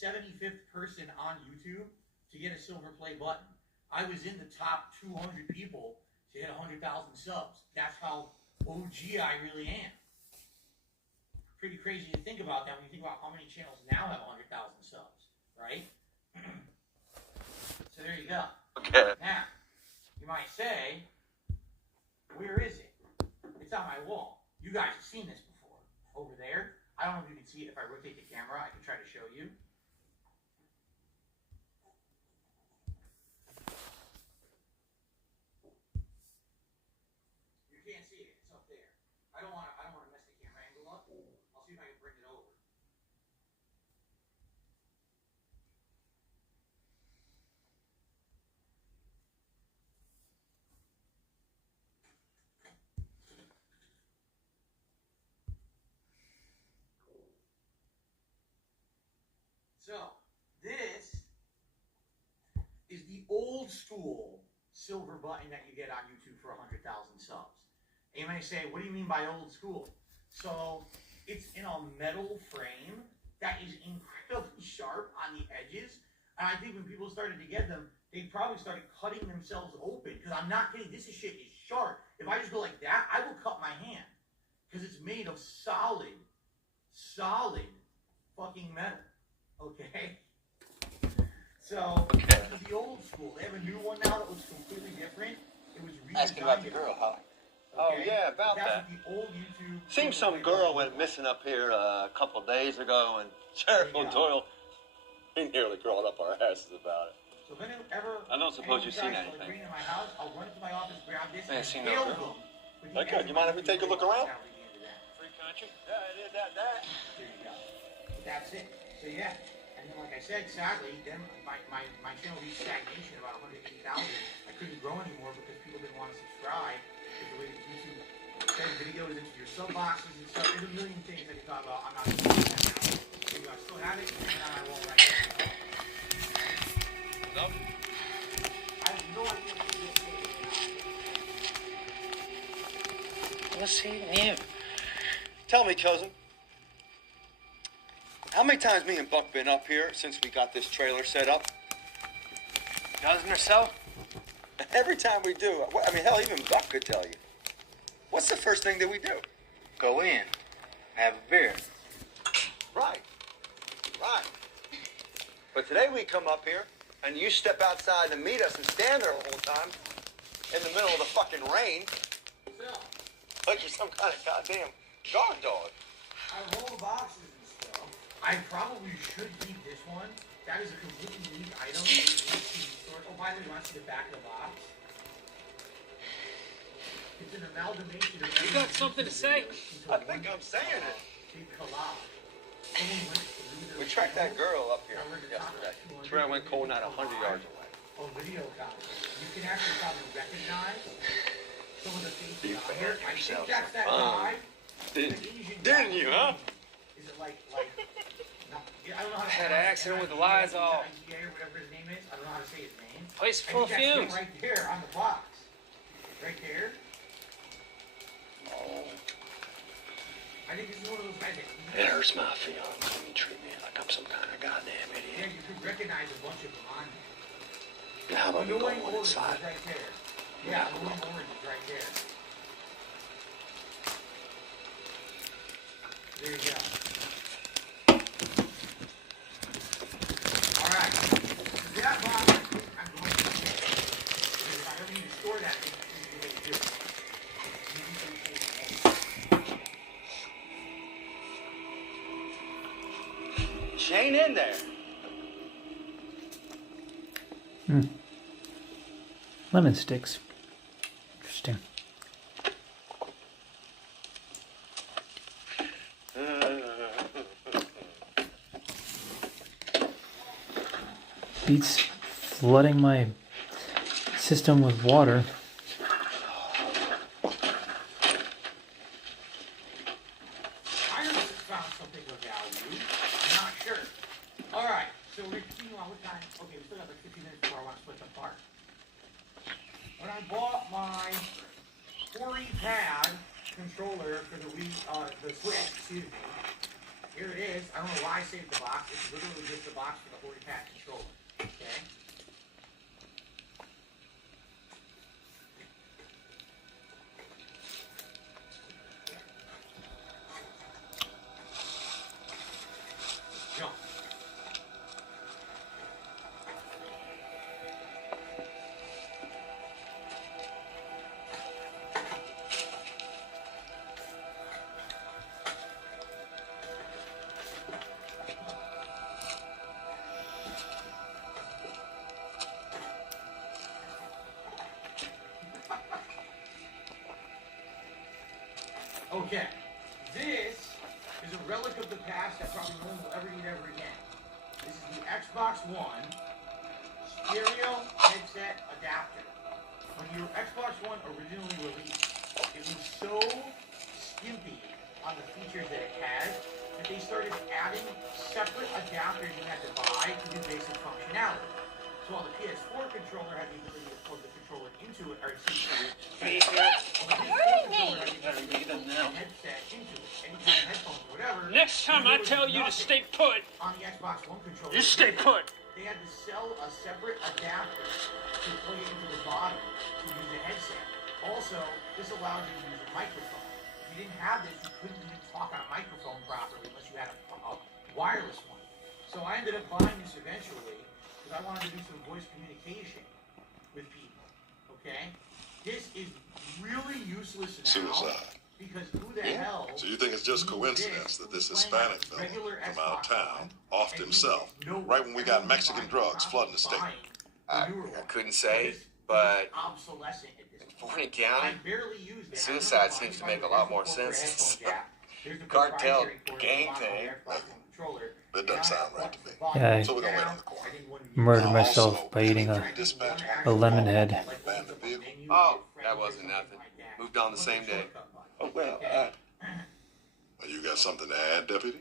75th person on YouTube to get a silver play button. I was in the top 200 people to hit 100,000 subs. That's how OG I really am. Pretty crazy to think about that when you think about how many channels now have 100,000 subs, right? So there you go. Okay. Now, you might say, where is it? It's on my wall. You guys have seen this before. Over there. I don't know if you can see it. If I rotate the camera, I can try to show you. You can't see it. It's up there. I don't want to mess the camera angle up. I'll see if I can bring it over. So, this is the old school silver button that you get on YouTube for 100,000 subs. And you may say, what do you mean by old school? So, it's in a metal frame that is incredibly sharp on the edges. And I think when people started to get them, they probably started cutting themselves open. Because I'm not kidding, this shit is sharp. If I just go like that, I will cut my hand. Because it's made of solid fucking metal. Okay? So, this is the old school. They have a new one now that looks completely different. It was redesigned. Asking about the girl, huh? Oh, yeah, about that. The old YouTube. Seems some girl went missing up here a couple days ago, and Sheriff O'Doyle, he nearly crawled up our asses about it. So if ever, I don't suppose you've seen anything. Bring it to my house, I'll run into my office, grab this, I ain't and seen no girl. Okay, you mind if we take a look around? Free country? Yeah, it is that. There you go. That's it. So yeah, and then like I said, sadly, then my channel reached stagnation about 180,000. I couldn't grow anymore because people didn't want to subscribe. Because the way that YouTube sends videos into your sub boxes and stuff, there's a million things that you thought about. I'm not going to do that now. Maybe I still have it, and on my wall right now. Nope. I have no idea what this is. What's he new? Tell me, cousin, how many times me and Buck been up here since we got this trailer set up? Dozen or so? Every time we do, I mean, hell, even Buck could tell you. What's the first thing that we do? Go in. Have a beer. Right. But today we come up here, and you step outside and meet us and stand there the whole time in the middle of the fucking rain. Like you're some kind of goddamn guard dog. I have all the boxes and stuff. I probably should keep this one. That is a completely unique item. Oh, by the way, you want to see the back of the box? It's an amalgamation of... You got something to say? I think I'm saying it. Big collage. Someone went through We tracked that girl up here yesterday. Trail went cold not 100 yards away. Oh, video copy. You can actually probably recognize some of the faces on here. I think that's that guy. Didn't you, huh? Is it like no, I don't know how to Had an accident with the lights off. Or whatever his name is. I don't know how to say his name. Place I full of think that's him fumes. right there on the box. Right there. Oh, I think this is one of those guys that it hurts my feelings when you treat me like I'm some kind of goddamn yeah, idiot. you could recognize a bunch of them on there. Now how about we go Annoying orange is inside? right there. Yeah, annoying orange is right there. There you go. Alright. That box, I'm going to take. If I ever need to store that, this is the way to do it. She ain't in there. Lemon sticks. Interesting. Beats flooding my system with water. I just found something of value. I'm not sure. Alright, so we're continuing on with time. Okay, we still got like 15 minutes before I want to split them apart. When I bought my Ori pad controller for the Wii, the Switch, excuse me, here it is. I don't know why I saved the box. It's literally just the box for the Horticat controller. Okay? Jump. Okay, this is a relic of the past that probably no one will ever need ever again. This is the Xbox One stereo headset adapter. When your Xbox One originally released, it was so skimpy on the features that it had that they started adding separate adapters you had to buy to do basic functionality. So while the PS4 controller had the ability to plug the controller into it, or excuse me, headset into it, any kind of headphones or whatever. Next time I tell you to stay put, On the Xbox One controller, you stay put. they had to sell a separate adapter to plug it into the body to use the headset. Also, this allows you to use a microphone. If you didn't have this, you couldn't even talk on a microphone properly unless you had a wireless one. So I ended up buying this eventually because I wanted to do some voice communication with people. Okay? This is really useless now. Suicide. Because who the hell? So you think it's just coincidence that this Hispanic fella from out of town offed himself right when we got Mexican drugs flooding the state? I couldn't say, but in Forney County, suicide seems to make a lot more sense. Cartel gang thing. That doesn't sound right to me. Yeah, So we're gonna wait on the corner. I murdered myself by eating Dispatch. a lemon head. Abandoned vehicle. Oh, that wasn't nothing. Moved on the same day. Oh well. You got something to add, deputy?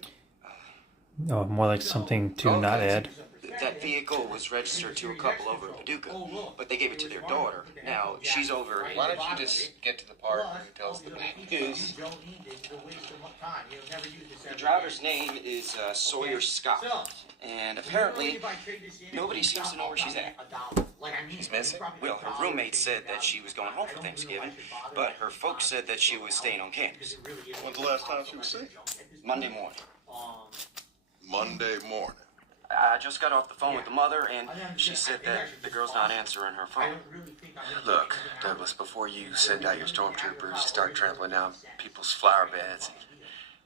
Oh, more like something to not add. That vehicle was registered to a couple over in Paducah, but they gave it to their daughter. Now, she's over in... Why don't you just get to the part where you tell us the bad news? The driver's name is Sawyer Scott, and apparently nobody seems to know where she's at. She's missing? Well, her roommate said that she was going home for Thanksgiving, but her folks said that she was staying on campus. When's the last time she was seen? Monday morning. Monday morning. I just got off the phone with the mother, and she said that the girl's not answering her phone. Look, Douglas, before you send out your stormtroopers, start trampling down people's flower beds and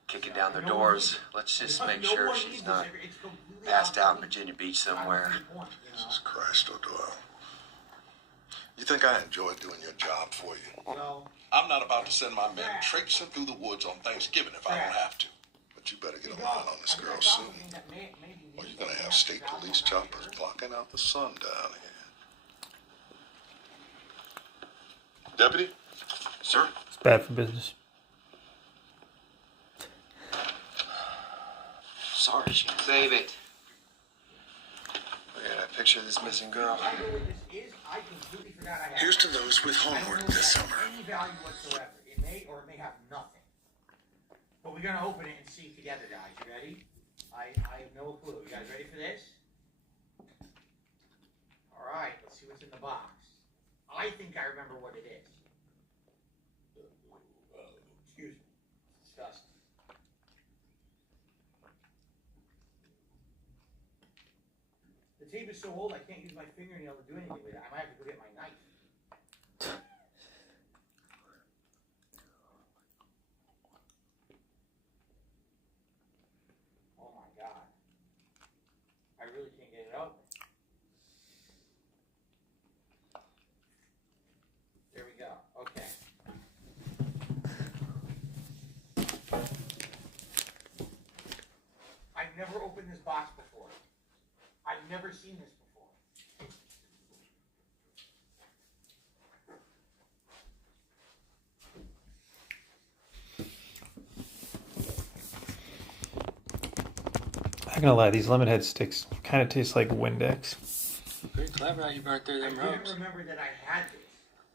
kicking down their doors, let's just make sure she's not passed out in Virginia Beach somewhere. Jesus Christ, O'Doyle. You think I enjoy doing your job for you? I'm not about to send my men traipsing through the woods on Thanksgiving if I don't have to. But you better get a line on this girl soon, or you're gonna have state police choppers blocking out the sun down here. Deputy? Sir? It's bad for business. Sorry, Save it. Look at that picture of this missing girl. Here's to those with homework this summer. Any value whatsoever. It may or it may have nothing. But we're gonna open it and see together, guys. You ready? I have no clue. You guys ready for this? All right. Let's see what's in the box. I think I remember what it is. Excuse me. It's disgusting. The tape is so old I can't use my fingernail to do anything with it. I might have to go get my knife. Oh my god. I really can't get it out. There we go. Okay. I've never opened this box before. I've never seen this before. I'm not gonna lie, these lemon head sticks kind of taste like Windex. Pretty clever how you burnt through I them didn't ropes. remember that I had this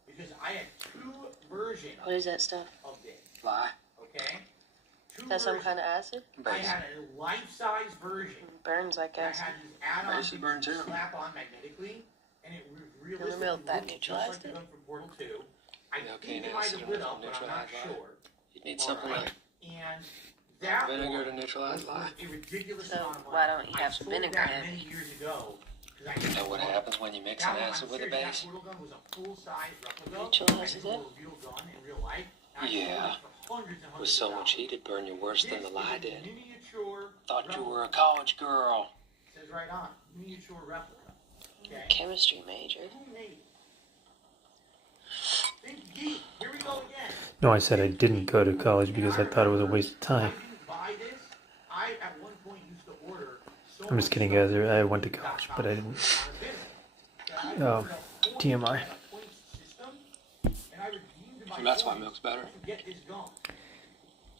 because I had two versions What is that stuff? of this. Fly. Okay? two Is that some versions. kind of acid? I had a life-size version. Burns like that acid. had these add-ons Basically burns you could too. slap on magnetically, and it milk realistically that looked just neutralized like the it? gun from Portal 2. I Yeah, think okay, it might acid have lit will up, but I'm not neutralize light. sure. You need something Alright. like And that vinegar one to neutralize was light. a ridiculous So amount of money. why don't you have I some sold vinegar that in it? many years ago. 'Cause I You know what didn't happens when you mix that an one, acid I'm with a serious, base? That portal gun was a full-size replica. Neutralizes I it? sold a real gun in real life. And I sold Yeah. it for hundreds and With hundreds so of much dollars. heat, it'd burn you worse than the This is lie a did. miniature Thought you were a replica. college girl. It says right on, miniature replica. Okay. Chemistry major. Who made it? Big D. Here we go again. No, I said I didn't go to college because I thought it was a waste of time. I didn't buy this. I at one point used to order so I'm just much kidding, stuff guys. I went to from college, but I didn't. Oh, TMI. So that's why milk's better.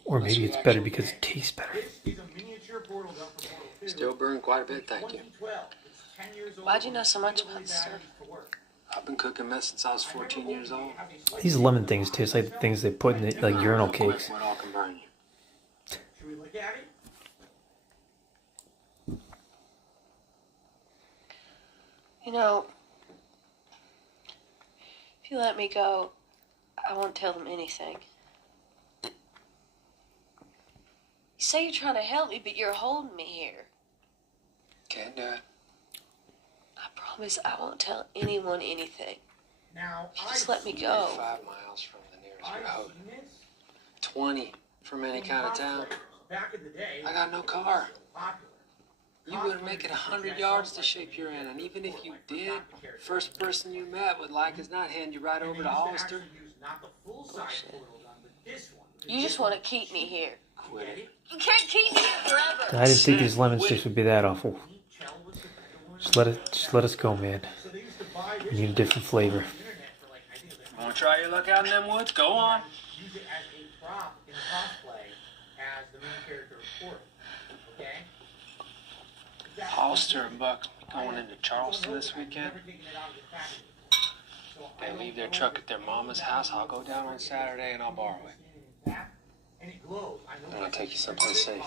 Or maybe it's better because it tastes better. This is a miniature portal gun from Portal 2. Still burn quite a bit, thank you. 2012. It's 10 years old. Why'd you know so much about this stuff? I've been cooking meth since I was 14 years old. These lemon things taste like the things they put in the, like urinal cakes. What all can burn you? Should we look at it? You know, if you let me go, I won't tell them anything. You say you're trying to help me, but you're holding me here. Can't do it. I promise I won't tell anyone anything. Now, If you just let me go. 5 miles from the nearest I've road. seen this 20 from any kind of town. back in the day. I got no car. Popular. You wouldn't make it 100 yards to shape you're in, and even if you did, first person you met would like as not hand you right over to Hollister. You just want to keep me here. Quit it. You can't keep me here forever. I didn't think these lemon sticks would be that awful. Just let us go, man. We need a different flavor. Want to try your luck out in them woods? Go on. Use it as a prop in cosplay as the main character of Portal. Okay? Hollister and Buck going into Charleston this weekend. They leave their truck at their mama's house. I'll go down on Saturday and I'll borrow it. And it glows. I know I'm gonna take you someplace safe.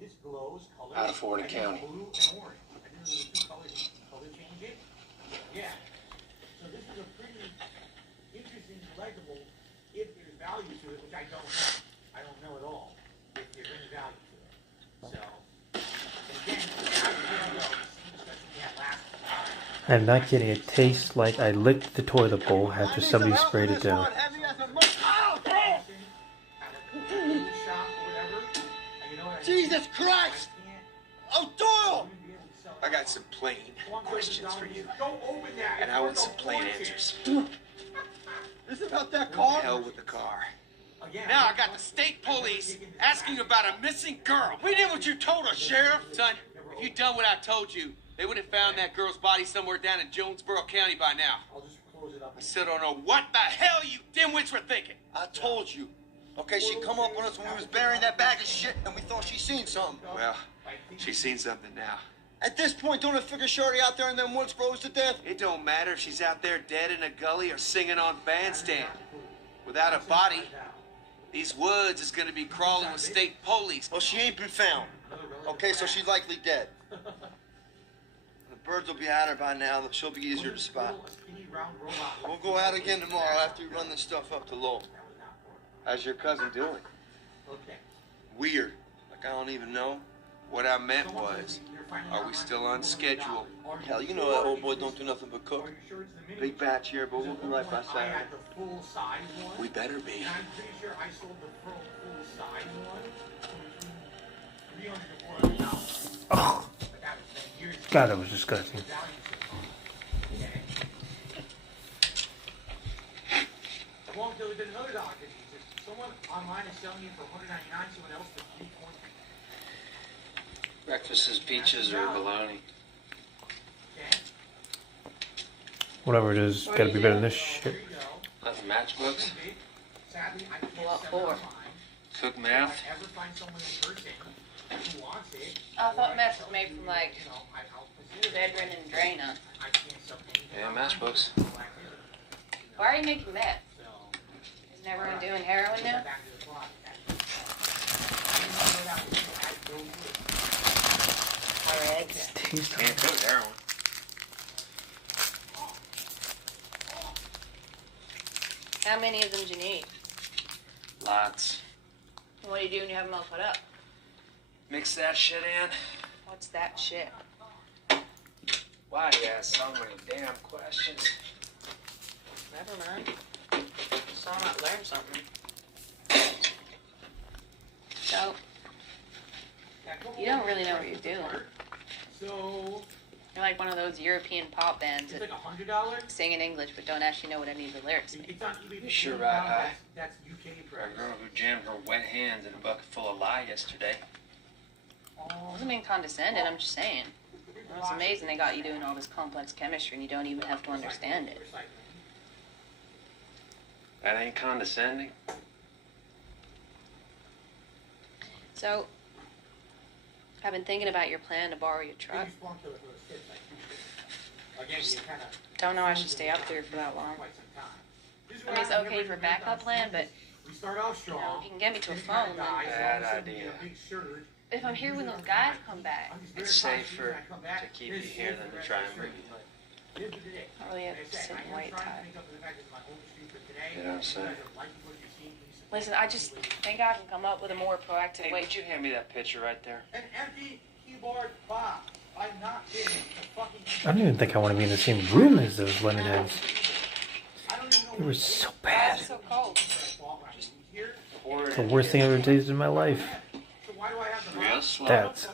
This glows colors. Out of Florida County. Blue and orange. I didn't know the two colors color change it. Yeah. So this is a pretty interesting collectible if there's value to it, which I don't know. I don't know at all if there's any value to it. So, and again, now you know, same discussion we had last time. I'm not kidding. It tastes like I licked the toilet bowl after somebody sprayed it down. Jesus Christ! Oh, Doyle! I got some plain questions for you. And I want some plain answers. This about that car? Hell with the car. Now I got the state police asking about a missing girl. We did what you told us, Sheriff. Son, if you'd done what I told you, they would have found that girl's body somewhere down in Jonesboro County by now. I still don't know what the hell you dimwits were thinking. I told you. Okay, she come up on us when we was burying that bag of shit and we thought she seen something. Well, she's seen something now. At this point, don't it figure Shorty out there in them woods froze to death? It don't matter if she's out there dead in a gully or singing on bandstand. Without a body, these woods is gonna be crawling with state police. Well, she ain't been found. Okay, so she's likely dead. The birds will be at her by now. She'll be easier to spot. We'll go out again tomorrow after we run this stuff up to Lowell. How's your cousin doing? Weird. Like I don't even know. What I meant was, are we still on schedule? Hell, you know that old boy don't do nothing but cook. Big batch here, but we'll be right by Saturday. We better be. I'm pretty sure I sold the full size one for between $300 to $400. Oh, But that was years ago. God, that was disgusting. Well, there was another doctor. Someone online is selling you for $199, someone else for $320. Breakfast is peaches or bologna. Okay? Whatever it is, gotta be better than this shit. Nothing matchbooks. Sadly, I can't What sell it for? online. Cook If math. I ever find someone in person who wants it, I thought meth was made from like you know, I'll consider it. Bedrin and Drana. I can't sell anything Yeah, online. matchbooks. Why are you making meth? So, Isn't everyone doing heroin now? back to the clock. Or eggs. Can't cook heroin. How many of them do you need? Lots. What do you do when you have them all put up? Mix that shit in. What's that shit? Why do you ask so many damn questions? Never mind. Just thought I might learn something. So, you don't really know what you're doing. So You're like one of those European pop bands it's that like $100. sing in English but don't actually know what any of the lyrics mean. It's on eBay. You sure right high. That's UK A price. girl who jammed her wet hands in a bucket full of lye yesterday. I wasn't being condescending, I'm just saying. Well, it's amazing they got you doing all this complex chemistry and you don't even have to understand it. That ain't condescending. So, I've been thinking about your plan to borrow your truck. Don't know I should stay up there for that long. I mean, it's okay for a backup plan, but We start off you know, strong. if you can get me to a phone, then Bad idea. if I'm here when those guys come back, It's safer to keep you here than to try and bring you. I really have to sit and wait time. You know what I'm saying? Listen, I just think I can come up with a more proactive Hey, way. would you hand me that picture right there? An empty keyboard box. I'm not kidding. The fucking I don't even think I want to be in the same room as those lemon heads. They were so Why bad. is it so cold? It's the worst thing I've ever tasted in my life. So why do I have the Real slow. That's.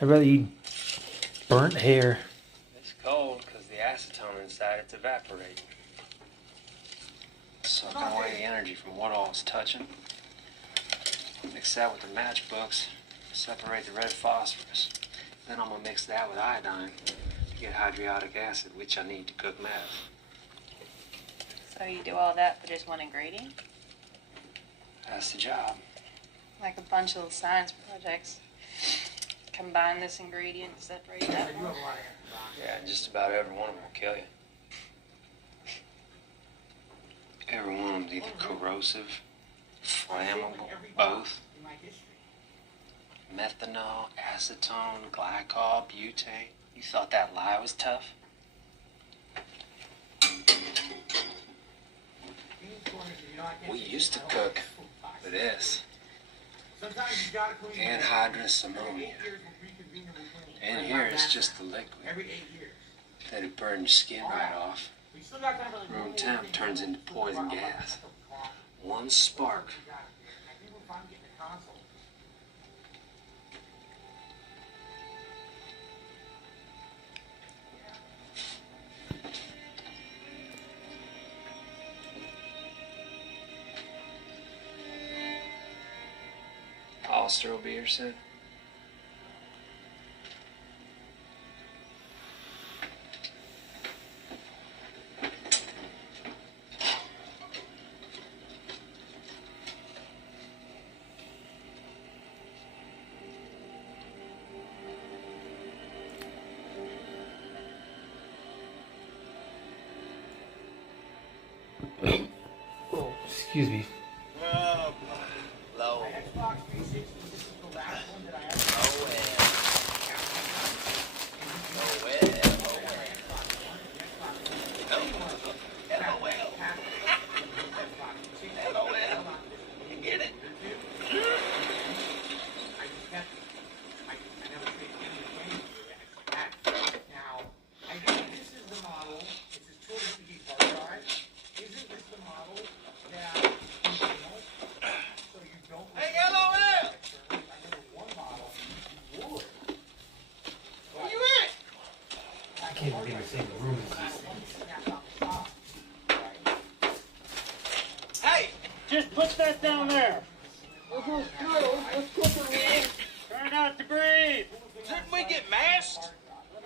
I'd rather eat burnt hair. It's cold because the acetone inside it's evaporating. Sucking away the energy from what all it's touching. Mix that with the matchbooks. Separate the red phosphorus. Then I'm gonna mix that with iodine to get hydriodic acid, which I need to cook meth. So you do all that for just one ingredient? That's the job. Like a bunch of little science projects. Combine this ingredient and separate that one. Yeah, just about every one of them will kill you. Every one of them's either corrosive, flammable, both. Methanol, acetone, glycol, butane. You thought that lye was tough? We used to cook with this. Anhydrous ammonia. And here it's just the liquid. That'd burn your skin right off. Room temp turns into poison gas. One spark. Hollister will be here soon. Oh, excuse me. Low. Xbox 360. This is the last one that I ever. Get it? Now, I think this is the model. It's a 250 hard drive. Isn't this the model that you don't? So you don't. Hey, LOL! I know one model you would. Where you at? I can't be in the same room as this thing. Hey! Just put that down there. Try not to breathe. Shouldn't we get masked?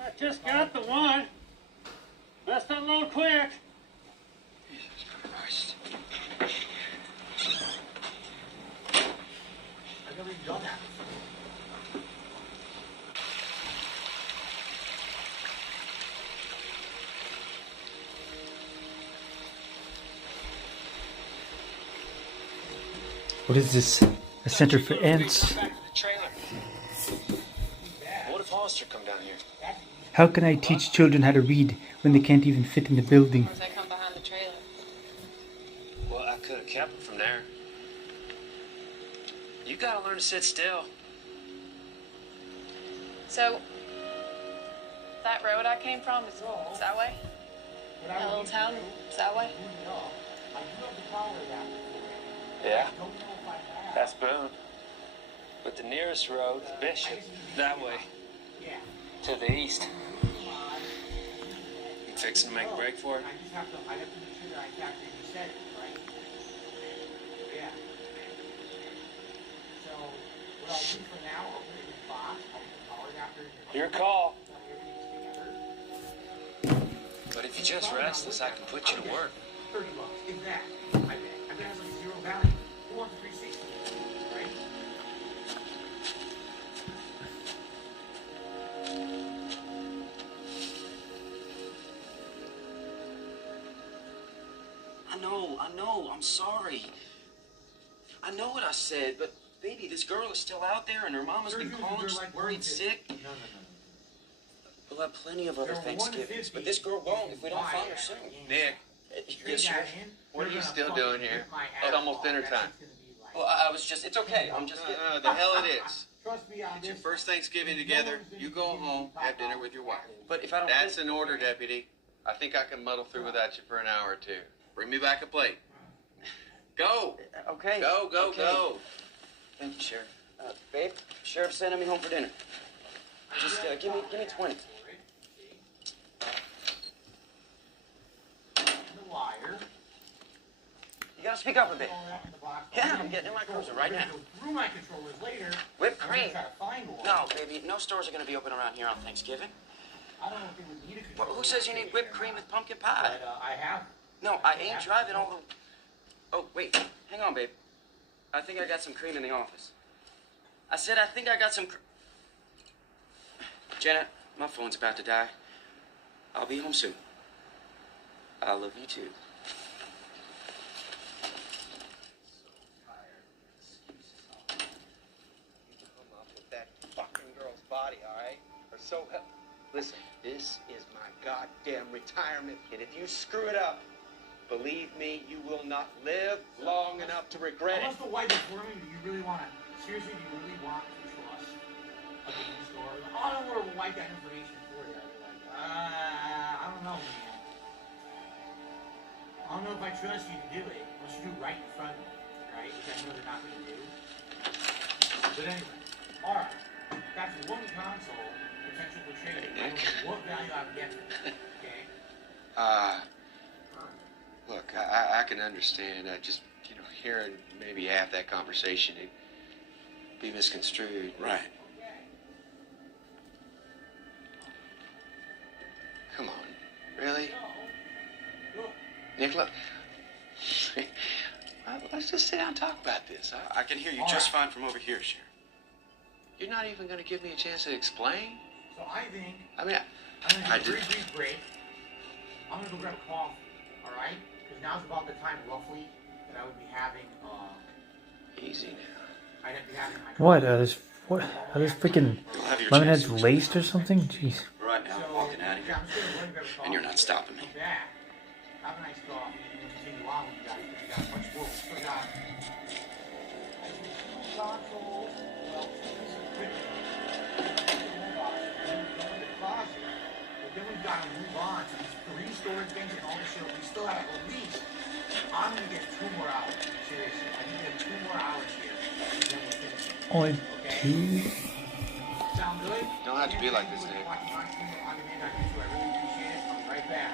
I just got the one. Let's unload quick. Jesus Christ. I've never even done that. What is this? A center for ants? Back to the trailer. What if Hollister come down here? How can I teach children how to read when they can't even fit in the building? Or if they come behind the trailer. Well, I could have kept him from there. You gotta learn to sit still. So, that road I came from is that way? That little town is that way? Yeah, that's Boone. But the nearest road is Bishop, that way, to the east. You fixing to make a break for it? Your call. But if you're just restless, I can put you to work. $30, exactly. I bet it has like zero value. Who wants 360? Right? I know, I'm sorry. I know what I said, but baby, this girl is still out there and her mama's been calling, she's worried sick. No. We'll have plenty of other Thanksgivings, but this girl won't if we don't find her soon. Nick, Yes, sir. what are you still doing here? It's almost dinner time. Well, I was just, it's okay, I'm just getting... The hell it is. Trust me on It's your this. first Thanksgiving together. You go home, have dinner with your wife. But if I don't... That's an order, deputy. I think I can muddle through without you for an hour or two. Bring me back a plate. Go. Okay. Go, go, okay. go. Thank you, Sheriff. Babe, Sheriff's sending me home for dinner. Just give me 20. Liar. You gotta speak up a bit. Yeah, I'm getting in my cruiser right now. Through my controllers later. Whipped I'm gonna cream. try to find one. No, baby, no stores are gonna be open around here on Thanksgiving. I don't know if they would need a Well, controller. who says you need whipped cream with pumpkin pie? But I have. No, I ain't driving all the... Oh, wait, hang on, babe. I think I got some cream in the office. I said I think I got some... Janet, my phone's about to die. I'll be home soon. I love you too. That fucking girl's body, all right? Or so. Listen, this is my goddamn retirement, and if you screw it up, believe me, you will not live long enough to regret it. Unless the wife is for me, do you really want to? Seriously, do you really want to trust a game store? Like, oh, I don't want to wipe that information for you. You're like, I don't know, man. I don't know if I trust you to do it unless you do right in front of me, right? Which I know they're not going to do. But anyway, all right. That's one console potential for trading. I don't know what value I would get to it. Okay. Look, I can understand. Just, hearing maybe half that conversation, it'd be misconstrued. Right. Come on. Really? Nick, look. Let's just sit down and talk about this. I can hear you just fine from over here, Sheriff. You're not even going to give me a chance to explain? So I think I mean, I'm I going to did. take a very brief break. I'm going to go grab a coffee, all right? Because now's about the time, roughly, that I would be having, Easy now. I'd be having my What? What? Are those freaking You'll have your lemon chance heads to laced or something? Jeez. Right now, I'm walking out of here. Yeah, I'm just gonna go and grab a coffee. And you're not stopping me. Come back, have a nice coffee, and we'll continue on with you guys, because we got a bunch more. We still got consoles, well, this is pretty. The closet, but then we've got to move on to these three storage things and all this shit. We still have at least, I'm gonna get 2 more hours. Seriously, I need to get 2 more hours here. And then we'll finish it. Only Okay? two? Sound good? Don't have to be like this, Nick. Watching my stream on demand on YouTube. I really appreciate it. I'll be right back.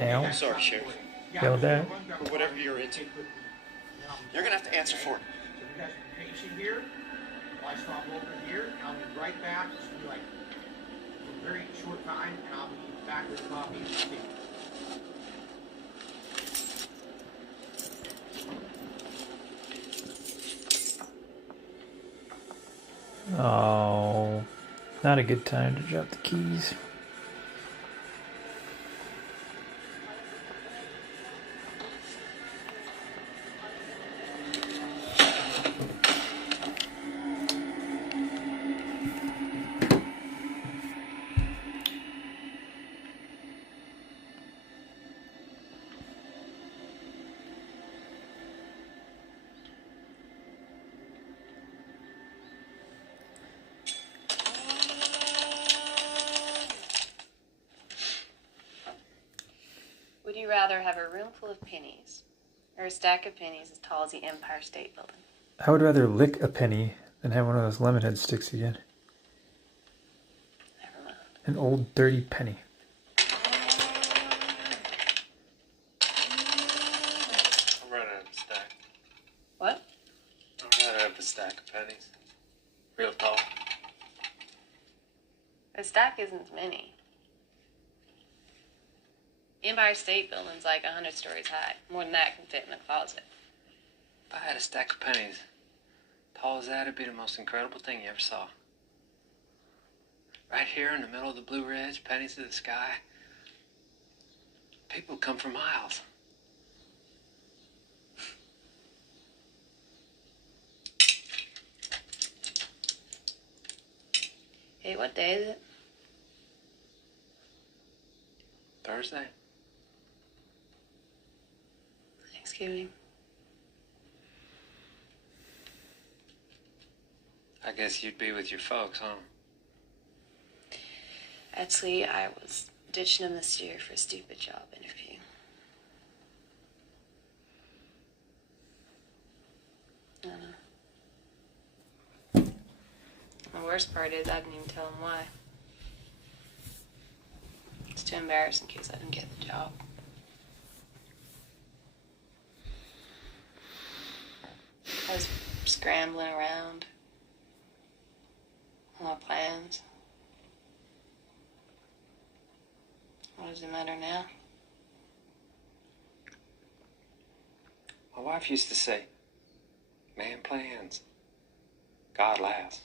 Ow. I'm sorry, Sheriff. Feel that? For whatever you're into. You're gonna have to answer for it. So you guys be patient here. While I stop over here, and I'll be right back. It's gonna be like a very short time, and I'll be back with coffee and tea. Oh, not a good time to drop the keys. you rather have a room full of pennies or a stack of pennies as tall as the Empire State Building? I would rather lick a penny than have one of those Lemonhead sticks again. Never mind. An old dirty penny. I'm running out of a stack. What? I'm running out of a stack of pennies. Real tall. A stack isn't many. Empire State Building's like 100 stories high. More than that can fit in a closet. If I had a stack of pennies tall as that, it'd be the most incredible thing you ever saw. Right here in the middle of the Blue Ridge, pennies to the sky. People would come for miles. Hey, what day is it? Thursday? Thanksgiving. I guess you'd be with your folks, huh? Actually, I was ditching him this year for a stupid job interview. I don't know. The worst part is I didn't even tell him why. It's too embarrassing in case I didn't get the job. I was scrambling around. All my plans. What does it matter now? My wife used to say, man plans, God laughs.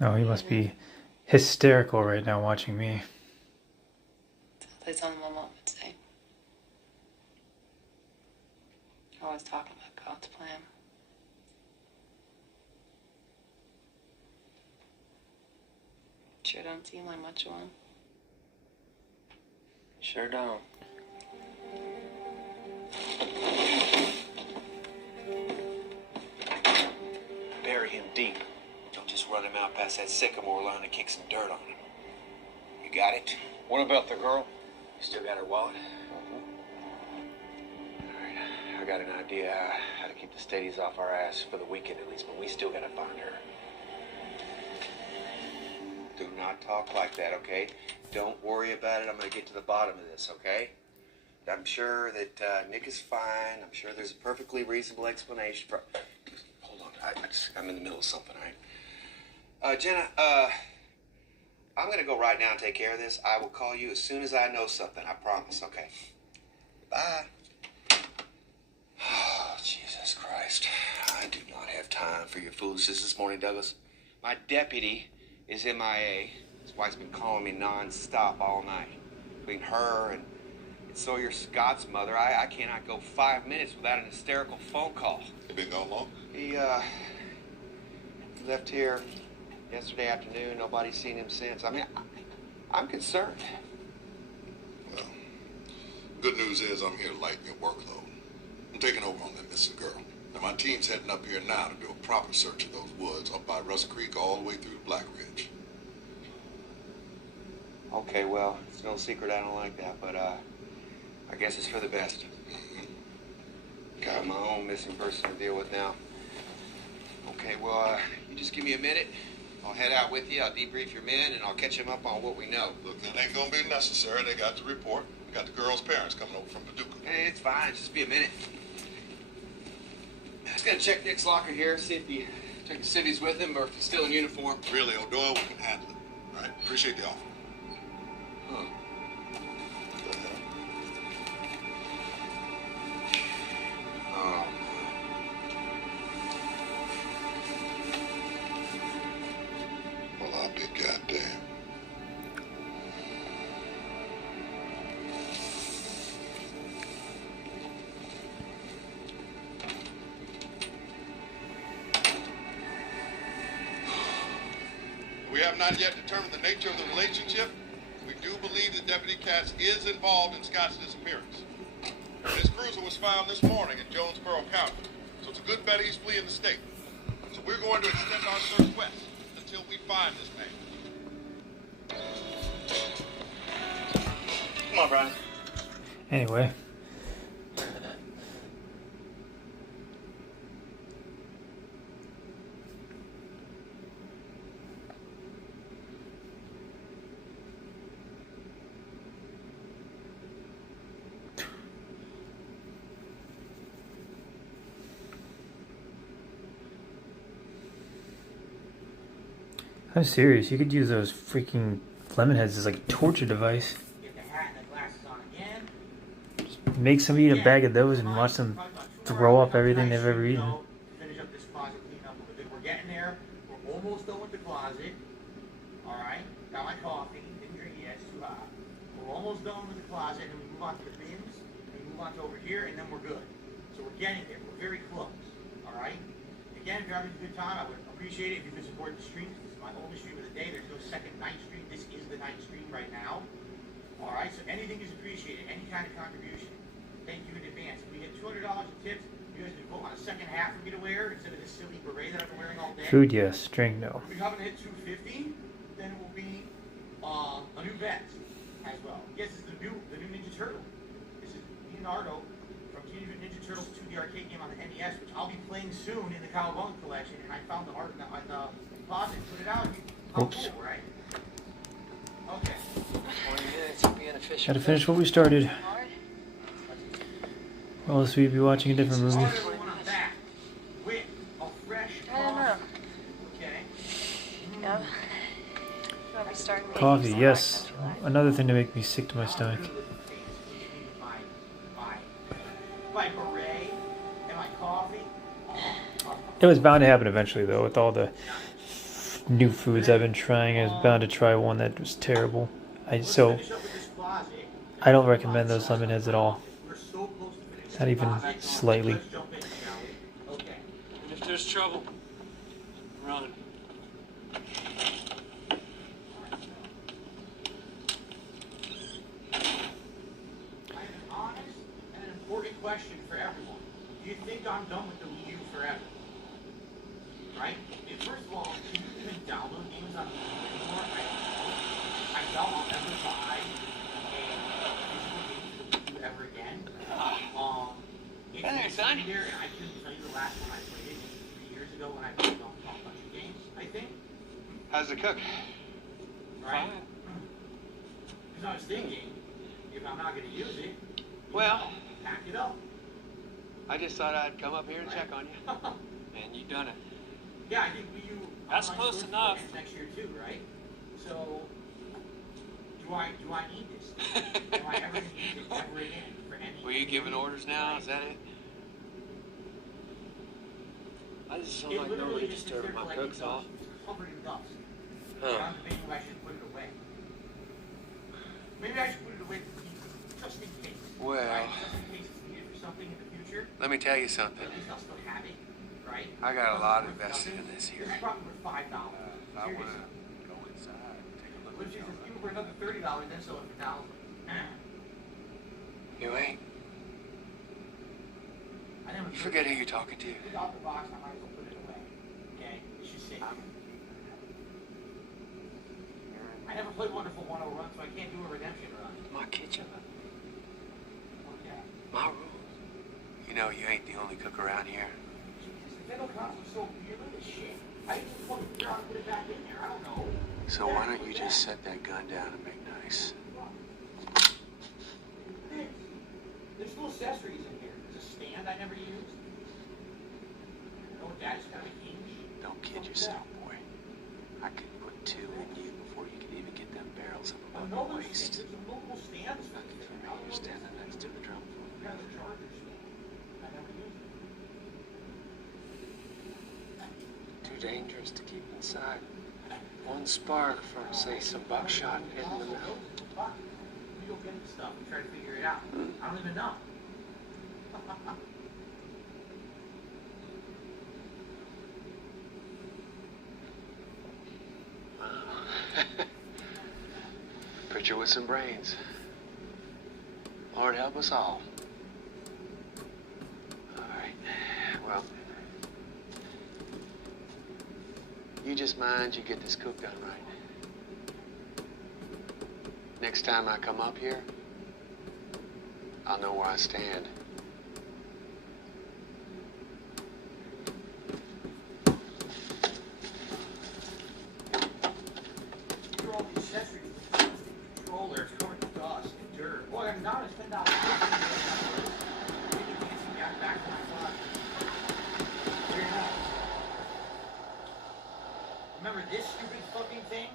No, he must be hysterical right now watching me. Sounds like something my mom would say. Always talking about God's plan. Sure don't seem like much of one. Sure don't. Bury him deep. Don't just run him out past that sycamore line and kick some dirt on him. You got it? What about the girl? You still got her wallet? All right, I got an idea how to keep the Stadies off our ass for the weekend at least, but we still gotta find her. Do not talk like that, okay? Don't worry about it. I'm gonna get to the bottom of this, okay? I'm sure that Nick is fine. I'm sure there's a perfectly reasonable explanation for... Hold on, I'm in the middle of something, all right? Jenna, I'm gonna go right now and take care of this. I will call you as soon as I know something, I promise, okay? Bye. Oh, Jesus Christ. I do not have time for your foolishness this morning, Douglas. My deputy is MIA. His wife's been calling me non-stop all night. Between her and Sawyer Scott's mother, I cannot go 5 minutes without an hysterical phone call. You been gone long? He left here yesterday afternoon. Nobody's seen him since. I mean, I'm concerned. Well, good news is I'm here to lighten your workload. I'm taking over on that missing girl. Now, my team's heading up here now to do a proper search of those woods up by Rust Creek all the way through to Black Ridge. Okay, well, it's no secret I don't like that, but I guess it's for the best. Got my own missing person to deal with now. Okay, well, you just give me a minute. I'll head out with you. I'll debrief your men, and I'll catch them up on what we know. Look, that ain't gonna be necessary. They got the report. We got the girl's parents coming over from Paducah. Hey, it's fine. Just be a minute. I was gonna check Nick's locker here, see if he took the civvies with him or if he's still in uniform. Really, O'Doyle, we can handle it. All right? Appreciate the offer. Huh. Go ahead. Oh. Well, I'll be goddamn. We have not yet determined the nature of the relationship. We do believe that Deputy Katz is involved in Scott's disappearance. His cruiser was found this morning in Jonesboro County, so it's a good bet he's fleeing the state. So we're going to extend our search west until we find this man. Come on, Brian. Anyway. I'm serious. You could use those freaking lemon heads as like a torture device. Get the hat and the glasses on again. Just make somebody eat a bag of those and watch them throw up everything they've ever eaten. Finish up this closet cleanup. We're getting there. We're almost done with the closet. All right. Got my coffee. Didn't drink it yet. It's too hot. We're almost done with the closet, and we move on to the bins. We move on to over here, and then we're good. So we're getting there. We're very close. All right. Again, if you're having a good time, I would appreciate it if you could support the stream. This is my only stream of the day. There's no second night stream. This is the night stream right now. All right. So anything is appreciated. Any kind of contribution. Thank you in advance. If we get $200 in tips, you guys can vote on a second hat for me to wear instead of this silly beret that I've been wearing all day. Food, yes. Drink, no. If we haven't hit 250, then it will be a new bet as well. Yes, this is the new Ninja Turtle. This is Leonardo from Teenage Mutant Ninja Turtles 2, the arcade game on the NES, which I'll be playing soon in the Cowabunga collection. And I found the art in the closet and put it out. How cool, right? Okay. 20 minutes of being official. Gotta finish what we started. Or else we'd be watching a different movie. I don't know. Yeah. I'll be starting making Coffee, some yes. High Country Life. Another thing to make me sick to my stomach. My beret and my coffee. It was bound to happen eventually, though, with all the new foods I've been trying. I was bound to try one that was terrible. So I don't recommend those lemon heads at all. Not even slightly. And if there's trouble, run. I have an honest and an important question for everyone. Do you think I'm done with the Wii U forever? Right? First of all, can you even download games on the Wii U anymore? I doubt I'll ever buy a physical game for the Wii U ever again. It's there, and I couldn't tell you the last time I played it 3 years ago when I played a bunch of games, I think. How's it cook? Right? Because I was thinking, if I'm not going to use it, Well, pack it up. I just thought I'd come up here and check on you. And you done it. Yeah, I think Wii U That's online close stores enough. programs next year too, right? So, do I need this? Am I ever going to use it ever again for any? Were you giving orders now? Is that it? I just don't It like literally nobody just sits disturbing there for my like cooks off. It's covered in dust. Huh. I'm debating if I should put it away. Maybe I should put it away for just in case. Well. Right? Just in case it's needed for something in the future. Let me tell you something. At least I'll still have it, right? I got a lot invested in this here. It's probably worth $5. I want Seriously. to go inside and take a look Which is at if you were another $30, then sell it for $1,000. You ain't. I never You forget who you're talking to. Put it out the box, I might as well put it away. Okay? It's just safe. I never played Wonderful 101 run, so I can't do a redemption run. My kitchen. Okay. My rules. You know you ain't the only cook around here. Jesus, the Nintendo console's so weird. Look at this shit. I didn't even want to figure out how to put it back in there. I don't know. So why don't you just set that gun down and make nice? There's no accessories in here. There's a stand I never used. Oh, Dad's got a hinge. Don't kid yourself, boy. I could put 2 in you before you could even get them barrels up Oh, above no, your there's waist. multiple stands back there. You're standing next to the drum floor. Yeah, the charger stand. I never used it. Too dangerous to keep inside. One spark from, say, some buckshot hitting the middle. We go get the stuff and try to figure it out. I don't even know. Preacher with some brains. Lord help us all. All right. Well, you just mind you get this cook done right. Next time I come up here, I'll know where I stand. Through all the accessories, the controller, it's covered in dust and dirt. Boy, I'm not spend out. Back to my thought. Very nice. Remember this stupid fucking thing?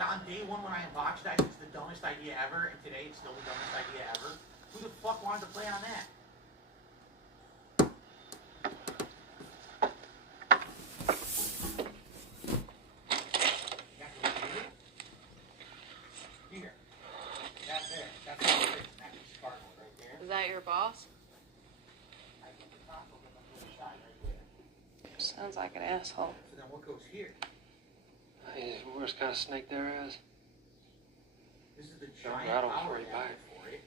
On day one when I unboxed that, it's the dumbest idea ever, and today it's still the dumbest idea ever. Who the fuck wanted to play on that? Here. That there. That's all it is. That's just cardboard right there. Is that your boss? I get the top of it on the other side right there. Sounds like an asshole. So then what goes here? Hey, the worst kind of snake there is. This is the Don't giant rattle power before you adapter bite. for it.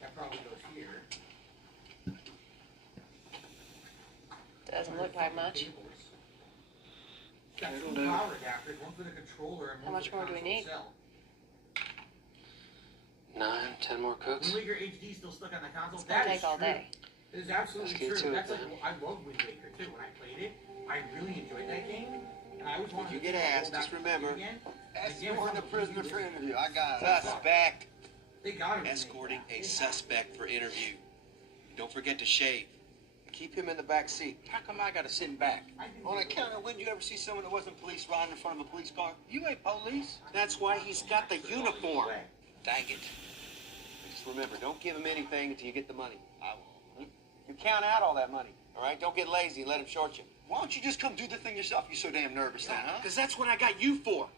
That probably goes here. Doesn't look like much. Got It'll two do. power adapters, one for the controller and How one much for the more do we console need? itself. 9, 10 more cooks. Wind Waker HD still stuck on the console. It's gonna That is take all true. day. It is absolutely Let's get true. to it, That's like, then. I love Wind Waker too. When I played it, I really enjoyed that game. And I always wanted you to get go asked, back just to remember, it again. escorting a prisoner for interview. I got it. Suspect. They got it. Escorting a suspect for interview. Don't forget to shave. Keep him in the back seat. How come I gotta sit back? On account of when you ever see someone that wasn't police riding in front of a police car? You ain't police. That's why he's got the uniform. Dang it. Just remember, don't give him anything until you get the money. You count out all that money, all right? Don't get lazy and let him short you. Why don't you just come do the thing yourself? You're so damn nervous then, huh? Because that's what I got you for.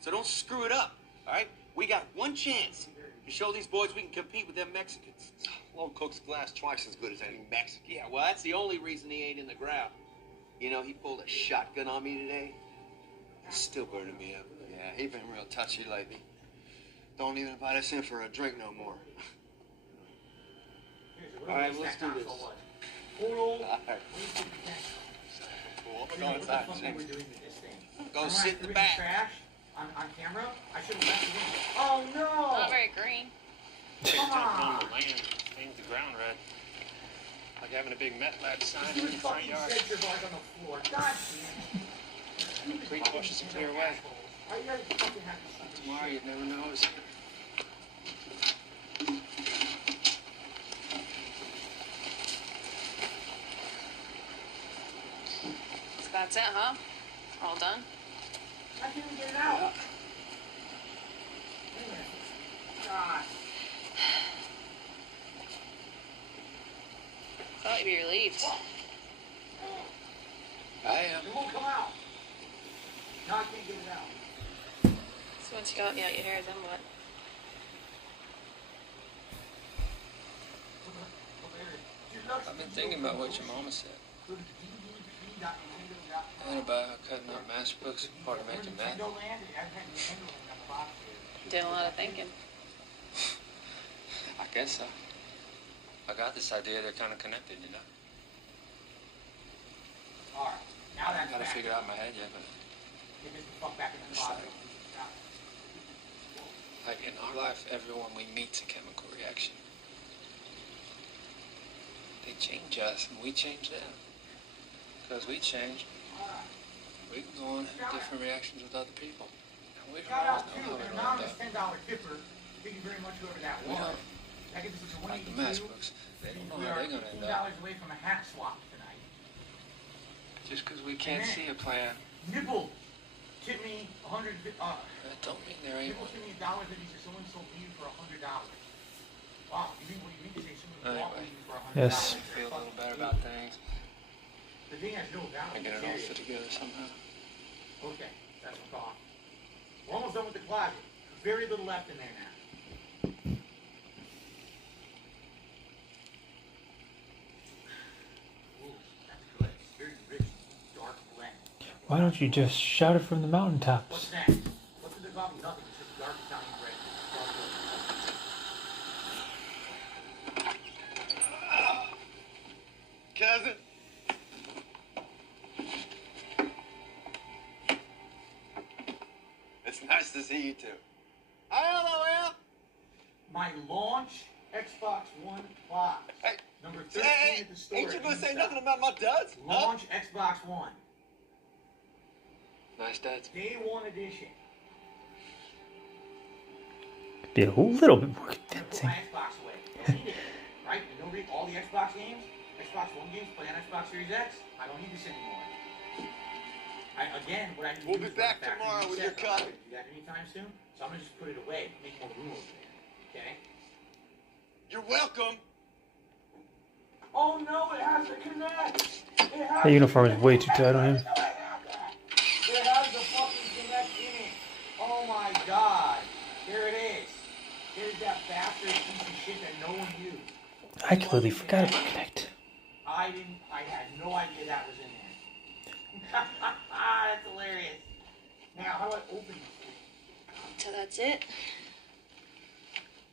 So don't screw it up, all right? We got one chance to show these boys we can compete with them Mexicans. Lone Cook's glass twice as good as any Mexican. Yeah, well, that's the only reason he ain't in the ground. You know, he pulled a shotgun on me today. He's still burning me up. Yeah, he been real touchy lately. Don't even invite us in for a drink no more. All right, let's do this. Total. All right. Cool. We're going inside and We're see. doing with this thing. Go Remember sit I in the threw back. Trash on camera. I should have left the room. Oh no! Not very green. Come on! the land, stains the ground red. Like having a big Met Lab sign This in dude the front fucking yard. sensor bars on the floor. God damn it. Complete pushes to clear away. Why you guys fucking have to see Tomorrow you'd never know it was here. So that's it, huh? All done? I can't even get it out. Wait a minute. God. Thought you'd be relieved. I am. It won't come out. No, I can't get it out. So once you got me out your hair, then what? I've been thinking about what your mama said. And about cutting up matchbooks, part of making that. Did a lot of thinking. I guess so. I got this idea they're kind of connected, you know. Alright, now I that's gotta back. figure it out in my head yet, but Get this the fuck back in the closet. like in our life, everyone we meet's a chemical reaction. They change us and we change them. Because we change, we can go on and have different reactions with other people. And we don't Shout always out know to how an we're going to anonymous end up. $10 tipper. Thank you very much, whoever that We was. don't. That gives us a Like the 182. matchbooks, they don't know We how are they're going to end $15 up. away from a hat swap tonight. Just because we can't see a plan, Nipple tipped me $100. that don't mean there ain't Nipple one. tipped me $1 that he said someone sold weed for $100. Wow, you mean what do you mean to say someone bought Anyway. weed for $100? Yes. Feel a little better about things. The thing has no value. I get it all period. fit together somehow. Okay, that's a thought. We're almost done with the closet. Very little left in there now. Ooh, that's good. Very rich, dark blend. Why don't you just shout it from the What's mountaintops? next? What's in the coffee? Nothing. It's just dark Italian bread. Cousin. It's nice to see you too. Hi, LOL. My launch Xbox One box. Hey, Number 13 hey, at the store. ain't you gonna say GameStop. nothing about my duds? Huh? Launch Xbox One. Nice duds. Day 1 edition. Be a little bit more I'm gonna put convincing. my Xbox away. I don't need it. Right? You know, all the Xbox games, Xbox One games play on Xbox Series X. I don't need this anymore. What I need to We'll do be is back run a factory tomorrow with reset. your cut. I'm not gonna do that anytime soon. So I'm gonna just put it away, make more room over there. Okay? You're welcome. Oh no, it has to connect. That uniform is way too tight on him. It has the fucking connect in it. Oh my god. There it is. There's that bastard piece of shit that no one used. I completely forgot about Connect. I had no idea that was in there. That's hilarious. Now, how do I open this thing? So that's it?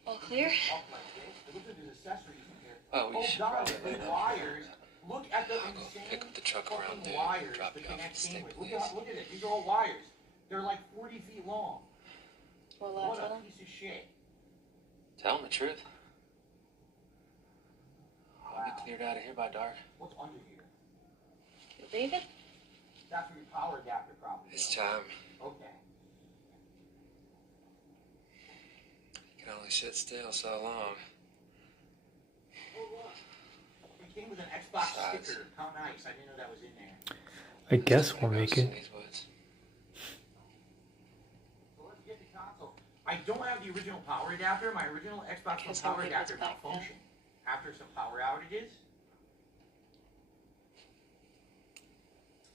All clear? Up like this. Look at these accessories in here. Oh, we should God, probably the lay that wires. Look at the I'll go insane pick up the truck around fucking there, wires drop the you off at Connect the state came with. police. Look at it. These are all wires. They're like 40 feet long. Well, What that's a all. piece of shit. Tell him the truth. I'll be cleared out of here by dark. What's under here? You leaving? That's where your power adapter probably It's is. time. Okay. You can only sit still so long. It came with an Xbox Size. sticker. How nice. I didn't know that was in there. I guess we'll make In it. these woods. So let's get the console. I don't have the original power adapter. My original Xbox One Guess power I'll give adapter this back then. malfunctioned after some power outages.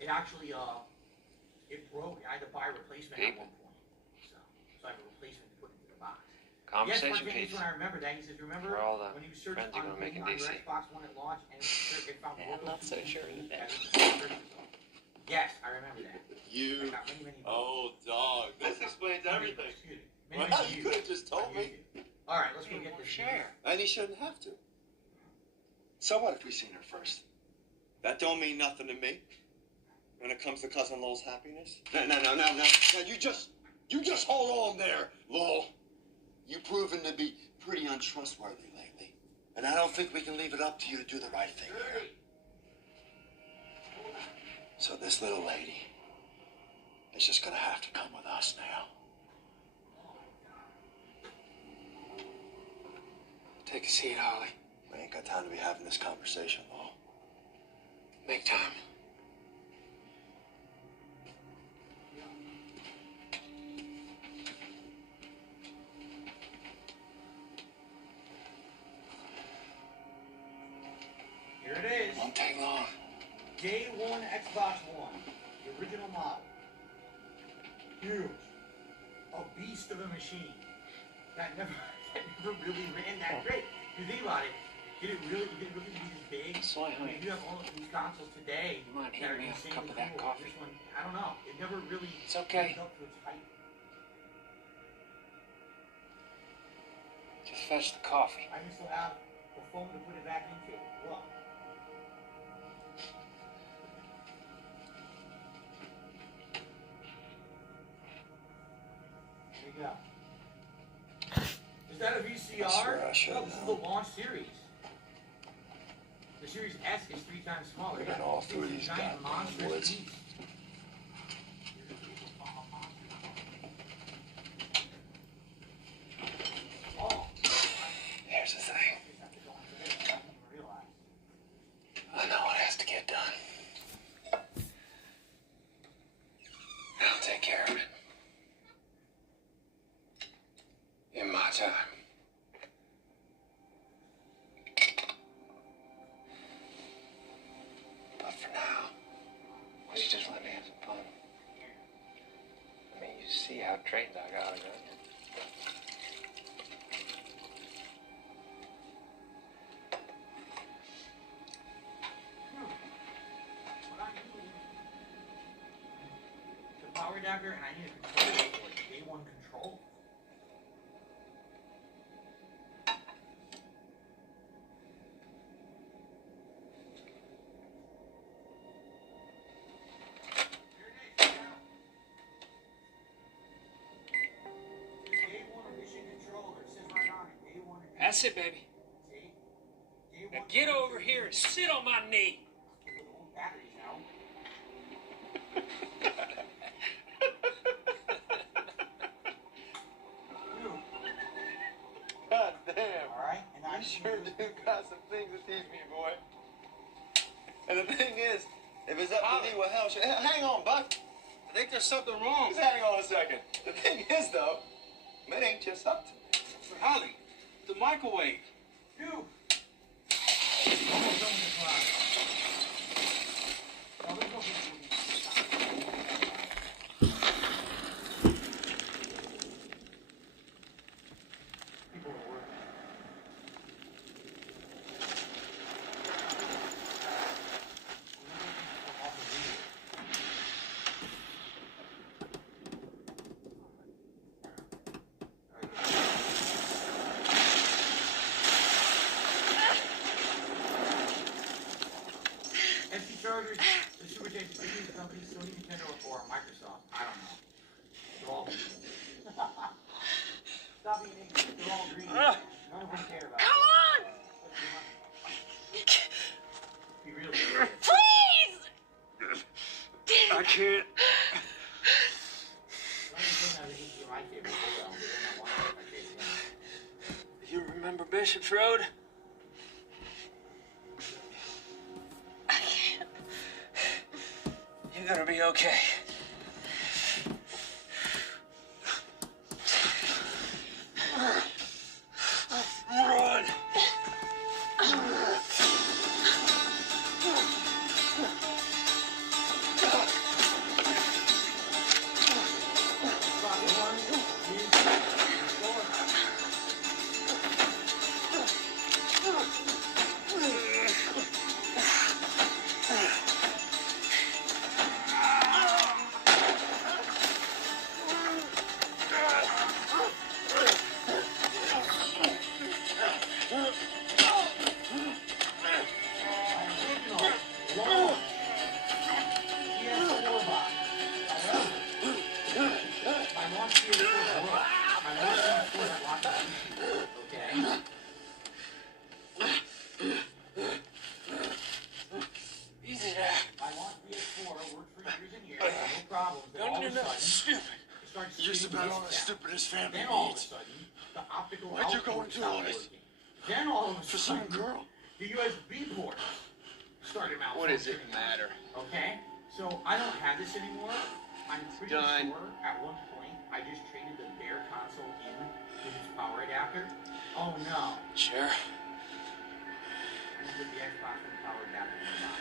It actually it broke. I had to buy a replacement at Deep. one point. So I have a replacement to put into the box. Conversation yes, piece. When I remember that, he says, remember For all the when you searched friends you're on, gonna make in on your DC. Xbox One at launch and it found Yeah, I'm local not so TV sure of that. Yes, I remember that. I You. got many Oh, dog. This explains everything. Excuse me. Well, you could have just told me. All right, let's go get this. Sure. And he shouldn't have to. So what if we seen her first? That don't mean nothing to me. When it comes to Cousin Lowell's happiness. No. Now you just hold on there, Lowell. You've proven to be pretty untrustworthy lately. And I don't think we can leave it up to you to do the right thing here. So this little lady is just gonna have to come with us now. Take a seat, Holly. We ain't got time to be having this conversation, Lowell. Make time. Here it is. Won't take long. Day 1 Xbox One, the original model. Huge. A beast of a machine. That never really ran that great. If you think about it, did it really be this big? Soy I honey. mean, you have all of these consoles today You mind that handing are me a insanely cup of that cool. coffee? This one, I don't know. It never really It's okay. lived up to its hype. Just fetch the coffee. I can still have the phone to put it back into. Look. There you go. Is that a VCR? I swear I should've No, this is the launch series. The Series S is 3 times smaller. We've been all It's through a these giant goddamn monstrous woods. beast. Oh. Here's the thing. Just have to go into this. I didn't even realize. I know what has to get done. I'll take care of it. In my time. But for now, why don't you just let me have some fun? I mean, you see how trained I got, don't you? The power adapter, and I need a controller for it. Day 1 control. Day 1 edition controller. It says right on it. Day 1 edition. That's it, baby. Get over here and sit on my knee. Batteries now. God damn. Alright, and I You sure do got some things to teach me, boy. And the thing is, if it's up to me, well, hell, shit. Hang on, Buck. I think there's something wrong. Just hang on a second. The thing is, though, it ain't just up to me. Holly, the microwave. You. Almost done with the clock. Now, there's no people are working. SC Chargers, the Super James Video Company, Sony, Nintendo, or Microsoft. I don't know. They're all green. Stop eating. They're all green. None of them care about it. Come on! Be real serious. Please! I can't. You remember Bishop's Road? I can't. You're gonna be okay. Run! Easy there. You're just about all the stupidest family Then all of a needs. sudden, the optical Why'd you output go into stopped all this? working. Then all of a For some sudden, girl? the USB ports started malfunctioning. What does it matter? Okay, so I don't have this anymore. I'm pretty Done. sure at one point I just traded the bare console in with its power adapter. Oh no! Sure. I just put the Xbox with the power adapter in the box.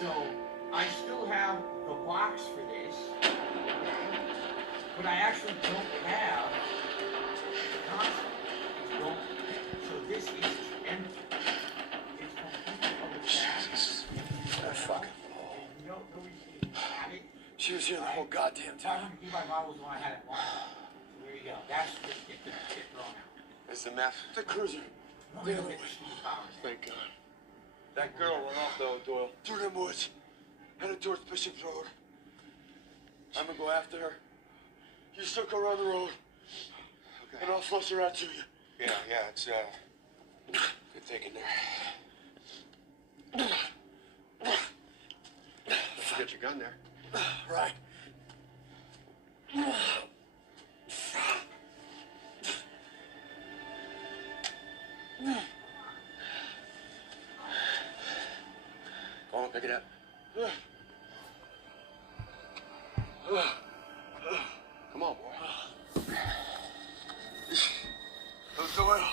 So I still have the box for this, but I actually don't have the console. It's gone. So this is empty. It's completely Jesus. That fucking ball. no reason to have it. She was here the whole goddamn time. 500 gigabyte model was the one I had at launch. So there you go. That's the get thrown out. It's the meth. The cruiser. No, The no, other it's way. stupid powers. Thank God. That girl went off, though, Doyle. Through them woods. Headed towards Bishop's Road. I'm gonna go after her. You still go around the road. Okay. And I'll flush her out to you. Yeah, it's, good thinking there. Don't forget your gun there. Right. Go on, pick it up. Come on, boy. Doyle.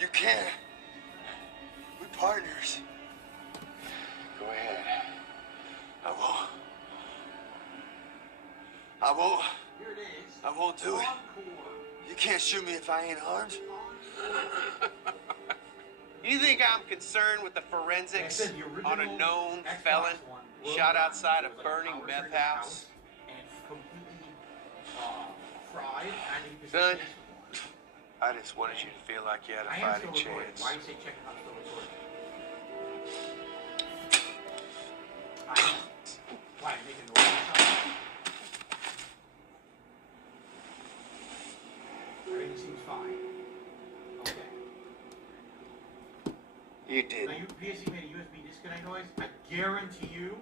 You can. We partners. Go ahead. I won't. I won't. Here it is. I won't do it. Encore. You can't shoot me if I ain't armed. You think I'm concerned with the forensics Like I said, the on a original known Xbox felon One shot was outside a like burning power meth turned house? And it's completely fried. And I think this Son, is the one. I just wanted you to feel like you had I a am fighting still recording. chance. Why do you say check it? I'm still recording. Why, making noise or something? Everything seems fine. Okay. You did. Now, you PSC made a USB disconnect noise. I guarantee you,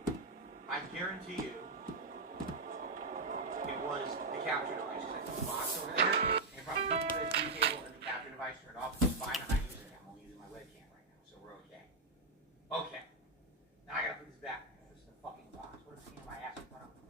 it was the capture device. Because I put the box over there, and probably put the USB cable and the capture device turned off. It's fine. I'm not using it. I'm only using my webcam right now, so we're okay. Okay. Now I gotta put this back. This is the fucking box. What a pain in my ass in front of me.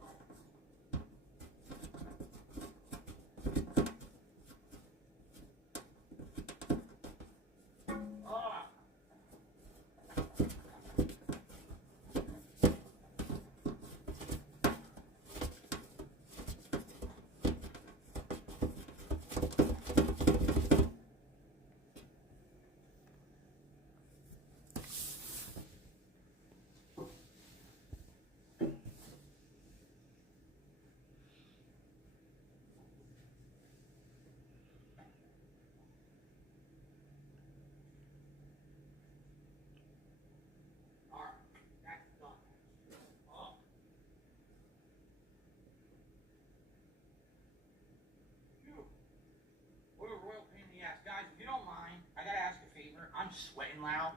Guys, if you don't mind, I gotta ask a favor. I'm sweating loud.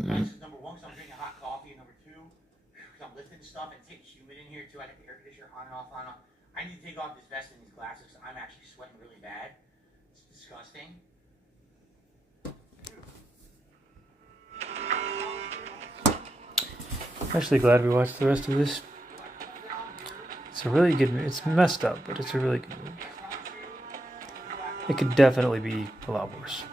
This is number one, because I'm drinking hot coffee, and number two, because I'm lifting stuff, and it's humid in here too. I got the air conditioner on and off, on and off. I need to take off this vest and these glasses. I'm actually sweating really bad. It's disgusting. I'm actually glad we watched the rest of this. It's a really good movie. It's messed up, but it's a really good movie. It could definitely be a lot worse.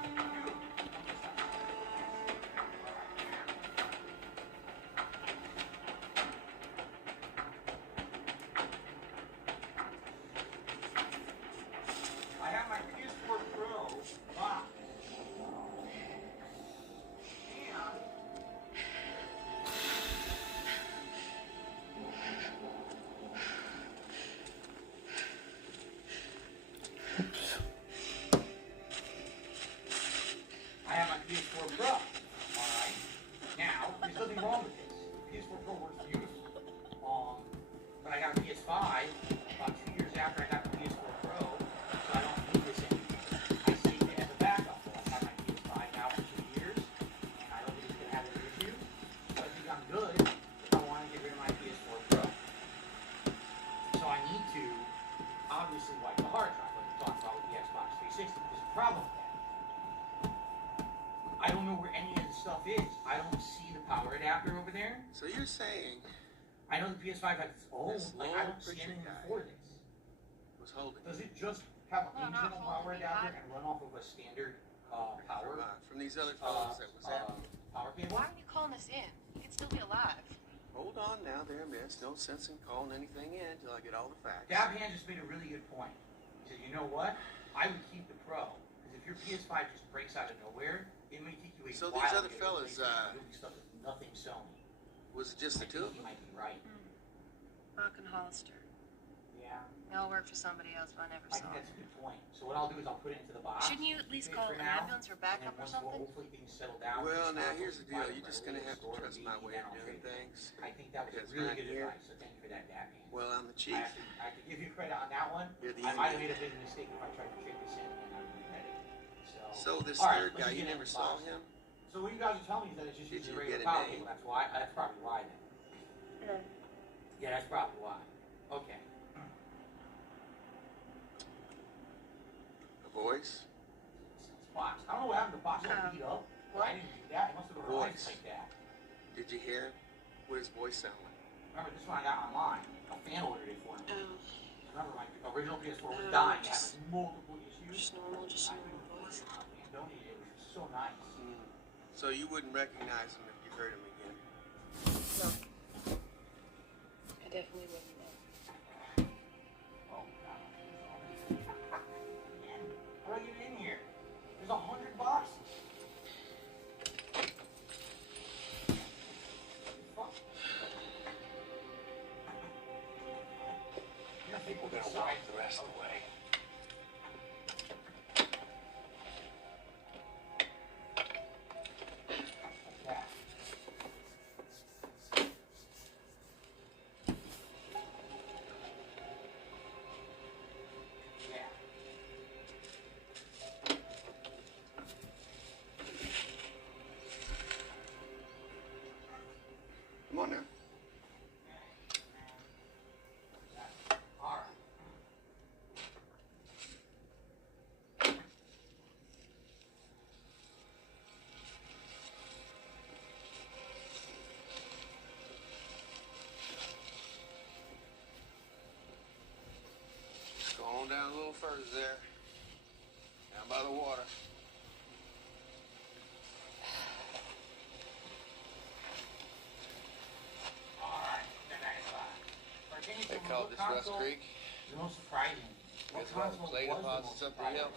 I have my PS4 Pro box. I have my PS4 Pro. Alright. Now, there's nothing wrong with this. PS4 Pro works beautifully. But I got a PS5 about 2 years after I got the PS4 Pro, so I don't need this anymore. I saved it as a backup. I've had my PS5 now for 2 years, and I don't think it's going to have any issues. So I think I'm good if I want to get rid of my PS4 Pro. So I need to obviously wipe the hard drive, like we talked about with the Xbox 360. There's a problem with that. I don't know where any of the stuff is. I don't see the power adapter over there. So you're saying I know the PS5 has its own. This Like, I don't see low-friction anything guy for this. was holding Does it just have an internal power adapter and run off of a standard power? from these other fellows that was at. Power cable? Why are you calling us in? You could still be alive. Hold on now there, miss. No sense in calling anything in till I get all the facts. Dab Hand just made a really good point. He said, you know what? I would keep the Pro. Because if your PS5 just breaks out of nowhere, it may take you a So while these to other get fellas, doing stuff with nothing Sony. Was it just the two of He them? might be right. Buck and Hollister. Yeah. They all work for somebody else, but I never I saw think them. that's a good point. So what I'll do is I'll put it into the box. Shouldn't you at least call for an now, ambulance or and backup then or once something? hopefully things settle down. Well, things now start here's the buy deal. them You're just right gonna away, have to store trust them, my and way then of I'll doing trade them. things. I think that was Because really right good here- advice, so thank you for that, Dab Hand. Well, I'm the I chief. have to give you credit on that one. You're the I might have made Indian. a big mistake if I tried to trade this in and I would regret it. So this all right, third let's guy, just you get never in the saw box. him? So what you guys are telling me is that it's just Did using you regular get a power name? cable. That's why. That's probably why then. Yeah, that's probably why. Okay. A voice? This box. I don't know what happened. The box got beat up. Well, I didn't do that. It must have arrived Voice. like that. Did you hear? What his voice sound like? Remember, this one I got online. A fan ordered it for me. Oh, Remember, my original PS4 was dying. It had multiple issues. just normal I voice. donated it, which was so nice. So you wouldn't recognize him if you heard him again? No. I definitely wouldn't know. Oh, God. How do I get it in here? There's 100 boxes. Fuck. You know, people We're gonna decide walk the rest of the way. that. on down a little further there. Down by the water. They called this Rust Creek. The most surprising. Guess what? Clay deposits up the hill.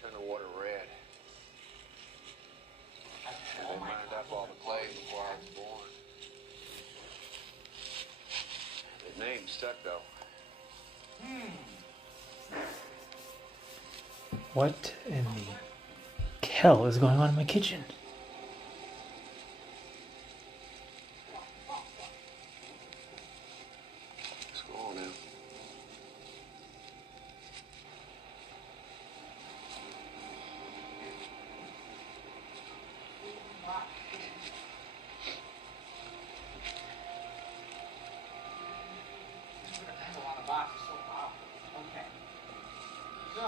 Turn the water red. They mined up all the clay before I was born. The name stuck though. What in the hell is going on in my kitchen? Let's go on now. Okay. So.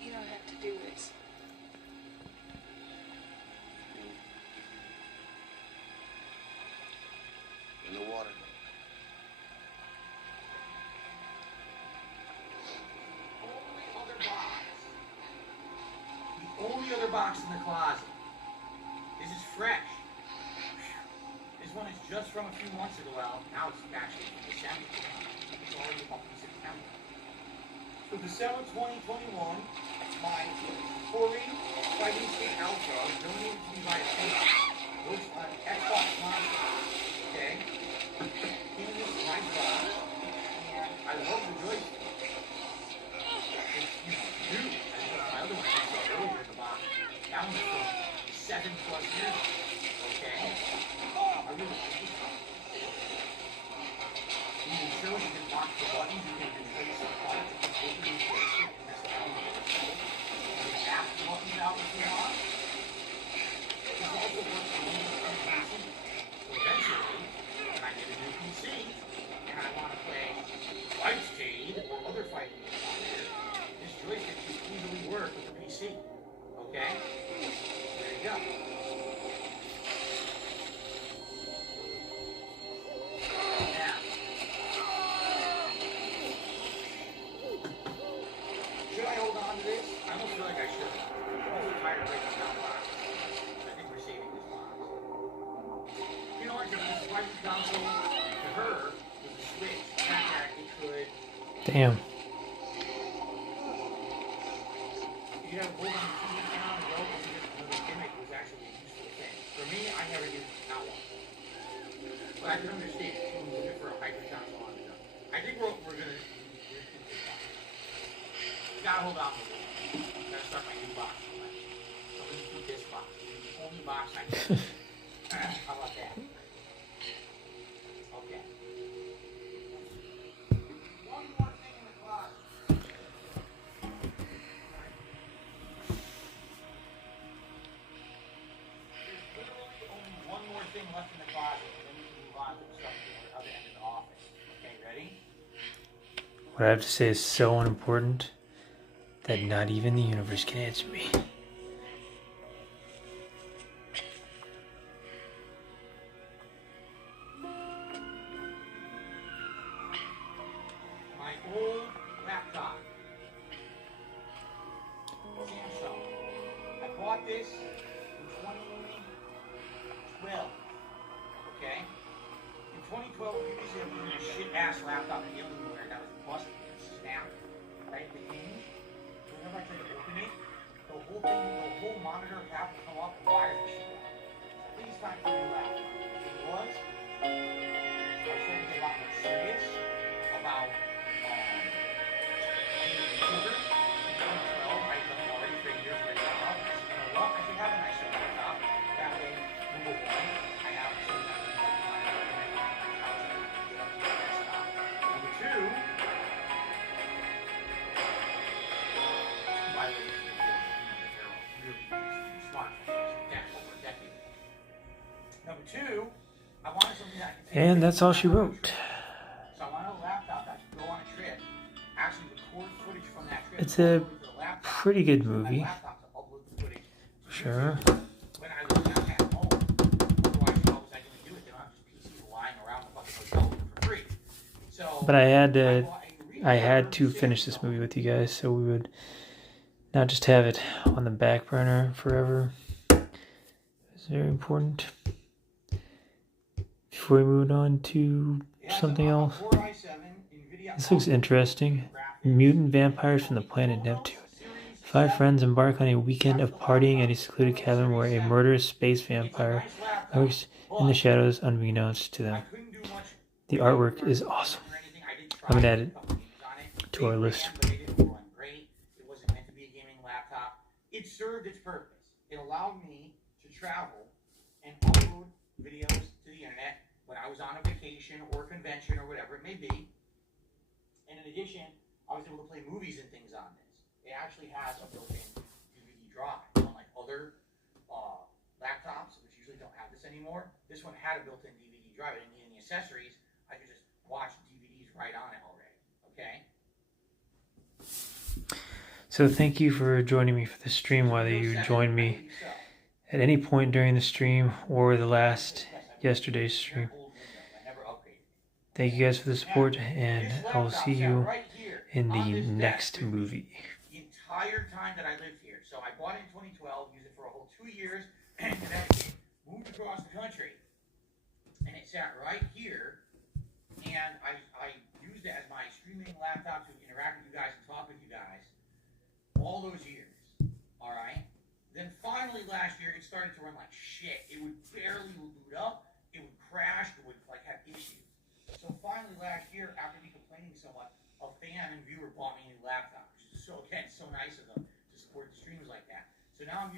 You don't have to do this. In the water. Only other box in the closet. This is fresh. This one is just from a few months ago. Well, now it's actually from December. It's already up in September. So December 2021, my Corey Fighting State Alpha donated to me by a team. Looks like Xbox Monster. Okay? Came in this nice box. And I love the joystick. It's, new. My other one I saw earlier in the box. That one's from 7+ years ago. Okay? I really like this one. You can show you can lock the buttons, you can replace the parts, you can open the joystick, and that's how you do it. You can tap the buttons out if you want. This also works for me on PC. So eventually, when I get a new PC, and I want to play Lightspeed or other fighting games on there, this joystick can easily work with the PC. Okay? There you go. Now, should I hold on to this? I almost feel like I should. I'm also tired of breaking down boxes. I think we're saving this box. You know what? This fighting console, to her, was a Switch. The fact that it could. Damn. You have a hold on the TV down and go and just another gimmick was actually a useful thing. For me, I never used it, not one. But I can understand. Someone's looking for a hyper console on the go. I think we're gonna keep this box. You gotta hold on to it. Gotta start my new box. I'm gonna keep this box. It's the only box I can. How about that? Okay. One more thing in the closet. One more thing left in the closet, and then we can move on to the stuff at the other end of the office. Okay, ready? What I have to say is so unimportant that not even the universe can answer me. My old laptop. Samsung. I bought this in 2012. Okay? In 2012, we used to have a shit-ass laptop in Alienware that was busted and snapped right at the hinge. So whenever I tried to open it, the whole monitor cap would come off and wires would shoot out. So I think it's time for a new laptop. It was. I was starting to get a lot more serious about computer. In 2012, I had done it already for years with a laptop. I said, you know what? I should have a nicer laptop. That way, number one, I have something that can like my couch and get up to the desktop. Number two, by the way, they're really smartphones. That's over a decade. Number two, I wanted something that I could take. And that's all she wrote. So I wanted a laptop that could go on a trip, actually record footage from that trip. It's a upload it to the laptop, pretty good movie. Sure. When I was at home, otherwise, how was I going to do it? They don't have just PCs lying around the fucking hotel room for free. So, But I had to finish this movie with you guys, so we would not just have it on the back burner forever. It's very important. Before we move on to something else, this looks interesting. Mutant vampires from the planet Neptune. 5 friends embark on a weekend of partying at a secluded cabin where a murderous space vampire lurks in the shadows unbeknownst to them. The artwork is awesome. I'm going to add it to our list. It served its purpose. It allowed me to travel and upload videos to the internet when I was on a vacation or a convention or whatever it may be. And in addition, I was able to play movies and things on this. It actually has a built-in DVD drive. Unlike other laptops, which usually don't have this anymore, this one had a built-in DVD drive. I didn't need any accessories. I could just watch DVDs right on it already. Okay? So thank you for joining me for the stream, whether you joined me at any point during the stream or yesterday's stream. Thank you guys for the support, and I will see you in the next movie. The entire time that I lived here. So I bought it in 2012, used it for a whole 2 years, and Connecticut, moved across the country. And it sat right here, and I used it as my streaming laptop to interact with you guys and talk with you guys all those years. Alright? Then finally last year, it started to run like shit. It would barely boot up, it would crash, it would like have issues. So finally last year, after me complaining so much, a fan and viewer bought me a new laptop, which is so, again, so nice of them to support the streams like that. So now I'm